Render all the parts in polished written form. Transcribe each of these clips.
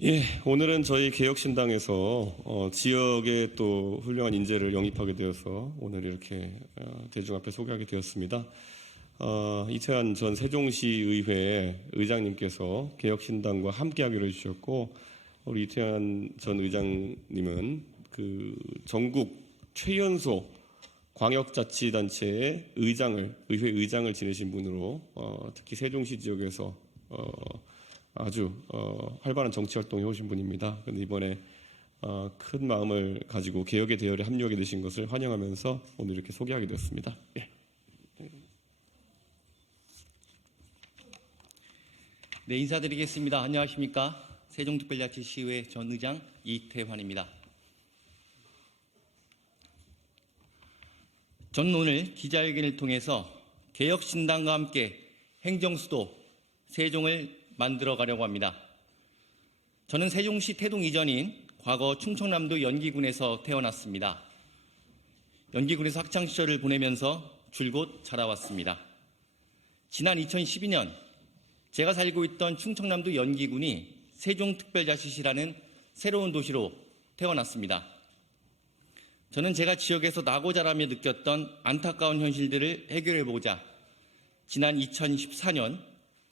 예, 오늘은 저희 개혁신당에서 지역에 또 훌륭한 인재를 영입하게 되어서 오늘 이렇게 대중 앞에 소개하게 되었습니다. 이태한 전 세종시의회 의장님께서 개혁신당과 함께하기로 해주셨고, 우리 이태한 전 의장님은 그 전국 최연소 광역자치단체의 의회 의장을 지내신 분으로 특히 세종시 지역에서 아주 활발한 정치 활동에 오신 분입니다. 그런데 이번에 큰 마음을 가지고 개혁의 대열에 합류하게 되신 것을 환영하면서 오늘 이렇게 소개하게 되었습니다. 예. 네, 인사드리겠습니다. 안녕하십니까? 세종특별자치시의회 전 의장 이태환입니다. 저는 오늘 기자회견을 통해서 개혁신당과 함께 행정수도 세종을 만들어 가려고 합니다. 저는 세종시 태동 이전인 과거 충청남도 연기군에서 태어났습니다. 연기군에서 학창시절을 보내면서 줄곧 자라왔습니다. 지난 2012년 제가 살고 있던 충청남도 연기군이 세종특별자치시라는 새로운 도시로 태어났습니다. 저는 제가 지역에서 나고 자라며 느꼈던 안타까운 현실들을 해결해보고자 지난 2014년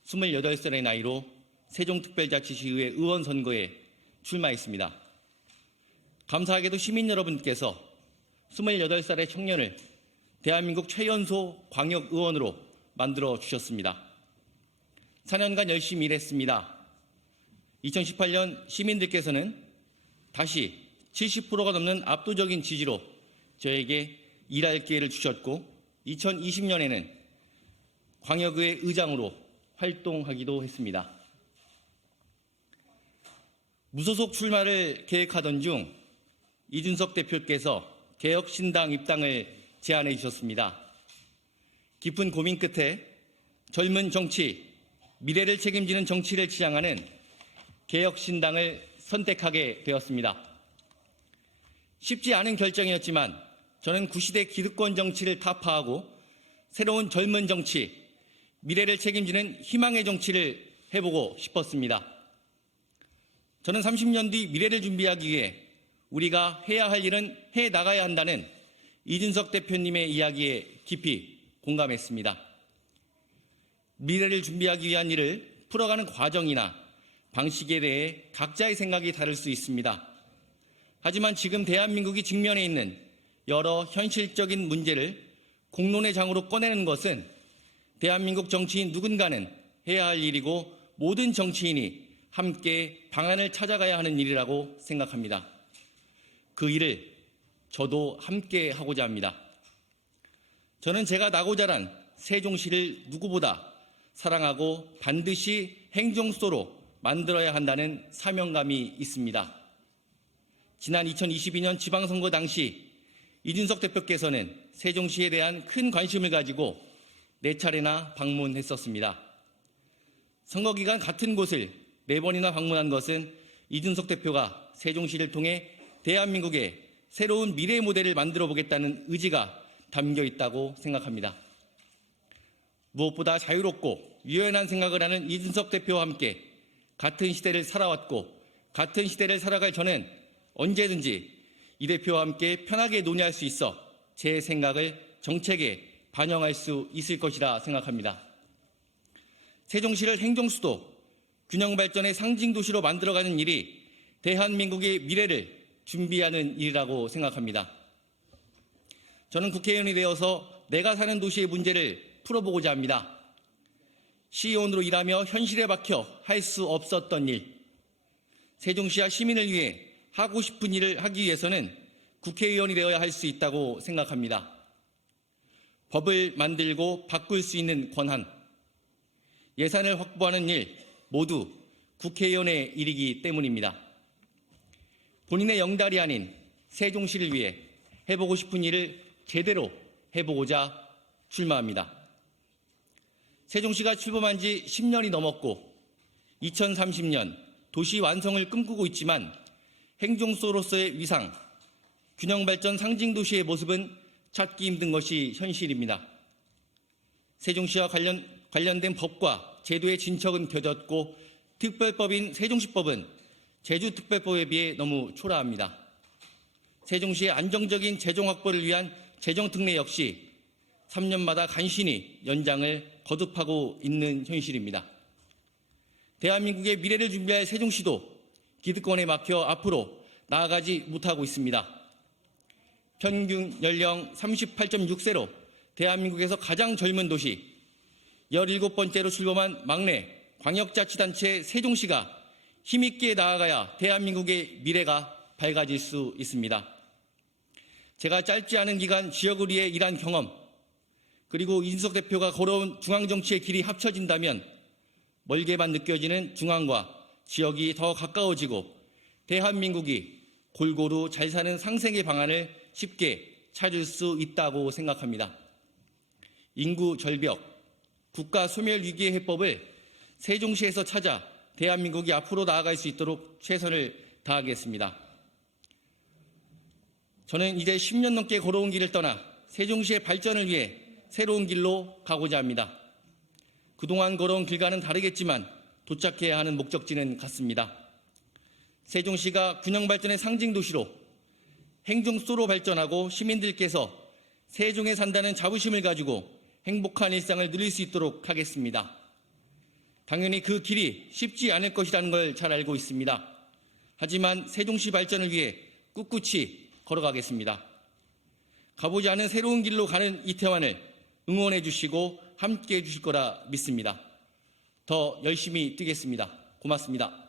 28살의 나이로 세종특별자치시의회 의원 선거에 출마했습니다. 감사하게도 시민 여러분께서 28살의 청년을 대한민국 최연소 광역의원으로 만들어 주셨습니다. 4년간 열심히 일했습니다. 2018년 시민들께서는 다시 70%가 넘는 압도적인 지지로 저에게 일할 기회를 주셨고, 2020년에는 광역의회 의장으로 활동하기도 했습니다. 무소속 출마를 계획하던 중 이준석 대표께서 개혁신당 입당을 제안해 주셨습니다. 깊은 고민 끝에 젊은 정치, 미래를 책임지는 정치를 지향하는 개혁신당을 선택하게 되었습니다. 쉽지 않은 결정이었지만 저는 구시대 기득권 정치를 타파하고 새로운 젊은 정치, 미래를 책임지는 희망의 정치를 해보고 싶었습니다. 저는 30년 뒤 미래를 준비하기 위해 우리가 해야 할 일은 해 나가야 한다는 이준석 대표님의 이야기에 깊이 공감했습니다. 미래를 준비하기 위한 일을 풀어가는 과정이나 방식에 대해 각자의 생각이 다를 수 있습니다. 하지만 지금 대한민국이 직면해 있는 여러 현실적인 문제를 공론의 장으로 꺼내는 것은 대한민국 정치인 누군가는 해야 할 일이고, 모든 정치인이 함께 방안을 찾아가야 하는 일이라고 생각합니다. 그 일을 저도 함께 하고자 합니다. 저는 제가 나고 자란 세종시를 누구보다 사랑하고 반드시 행정수도로 만들어야 한다는 사명감이 있습니다. 지난 2022년 지방선거 당시 이준석 대표께서는 세종시에 대한 큰 관심을 가지고 4차례나 방문했었습니다. 선거기간 같은 곳을 4번이나 방문한 것은 이준석 대표가 세종시를 통해 대한민국의 새로운 미래 모델을 만들어 보겠다는 의지가 담겨 있다고 생각합니다. 무엇보다 자유롭고 유연한 생각을 하는 이준석 대표와 함께 같은 시대를 살아왔고, 같은 시대를 살아갈 저는 언제든지 이 대표와 함께 편하게 논의할 수 있어 제 생각을 정책에 반영할 수 있을 것이라 생각합니다. 세종시를 행정수도, 균형발전의 상징도시로 만들어가는 일이 대한민국의 미래를 준비하는 일이라고 생각합니다. 저는 국회의원이 되어서 내가 사는 도시의 문제를 풀어보고자 합니다. 시의원으로 일하며 현실에 박혀 할 수 없었던 일, 세종시와 시민을 위해 하고 싶은 일을 하기 위해서는 국회의원이 되어야 할 수 있다고 생각합니다. 법을 만들고 바꿀 수 있는 권한, 예산을 확보하는 일 모두 국회의원의 일이기 때문입니다. 본인의 영달이 아닌 세종시를 위해 해보고 싶은 일을 제대로 해보고자 출마합니다. 세종시가 출범한 지 10년이 넘었고 2030년 도시 완성을 꿈꾸고 있지만 행정수도로서의 위상, 균형발전 상징도시의 모습은 찾기 힘든 것이 현실입니다. 세종시와 관련된 법과 제도의 진척은 더뎠고 특별법인 세종시법은 제주특별법에 비해 너무 초라합니다. 세종시의 안정적인 재정 확보를 위한 재정특례 역시 3년마다 간신히 연장을 거듭하고 있는 현실입니다. 대한민국의 미래를 준비할 세종시도 기득권에 막혀 앞으로 나아가지 못하고 있습니다. 평균 연령 38.6세로 대한민국에서 가장 젊은 도시, 17번째로 출범한 막내 광역자치단체 세종시가 힘있게 나아가야 대한민국의 미래가 밝아질 수 있습니다. 제가 짧지 않은 기간 지역을 위해 일한 경험, 그리고 이준석 대표가 걸어온 중앙정치의 길이 합쳐진다면 멀게만 느껴지는 중앙과 지역이 더 가까워지고 대한민국이 골고루 잘 사는 상생의 방안을 쉽게 찾을 수 있다고 생각합니다. 인구 절벽, 국가 소멸 위기의 해법을 세종시에서 찾아 대한민국이 앞으로 나아갈 수 있도록 최선을 다하겠습니다. 저는 이제 10년 넘게 걸어온 길을 떠나 세종시의 발전을 위해 새로운 길로 가고자 합니다. 그동안 걸어온 길과는 다르겠지만 도착해야 하는 목적지는 같습니다. 세종시가 균형 발전의 상징 도시로 행정수도로 발전하고 시민들께서 세종에 산다는 자부심을 가지고 행복한 일상을 누릴 수 있도록 하겠습니다. 당연히 그 길이 쉽지 않을 것이라는 걸 잘 알고 있습니다. 하지만 세종시 발전을 위해 꿋꿋이 걸어가겠습니다. 가보지 않은 새로운 길로 가는 이태원을 응원해 주시고 함께해 주실 거라 믿습니다. 더 열심히 뛰겠습니다. 고맙습니다.